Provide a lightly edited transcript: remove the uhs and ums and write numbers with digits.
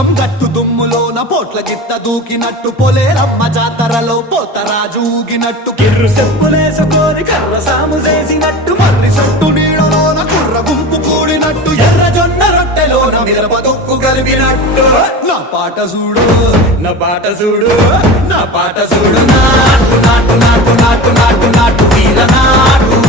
పోచం గట్టు దుమ్ములోన పోట్ల గిత్త దూకినట్టు పొలేరమ్మ జాతరలో పోతరాజు ఊగినట్టు కిర్రు చెప్పులేసుకొని కర్ర సాము చేసినట్టు మర్రి సొట్టు నీడలోన కుర్ర గుంపు కూడినట్టు ఎర్ర జొన్న రొట్టెలోన మిరప దొక్కు కలిపినట్టు నా పాట చూడు నా పాట చూడు నా పాట చూడు నాటు నాటు నాటు నాటు నాటు నాటు వీర నాటు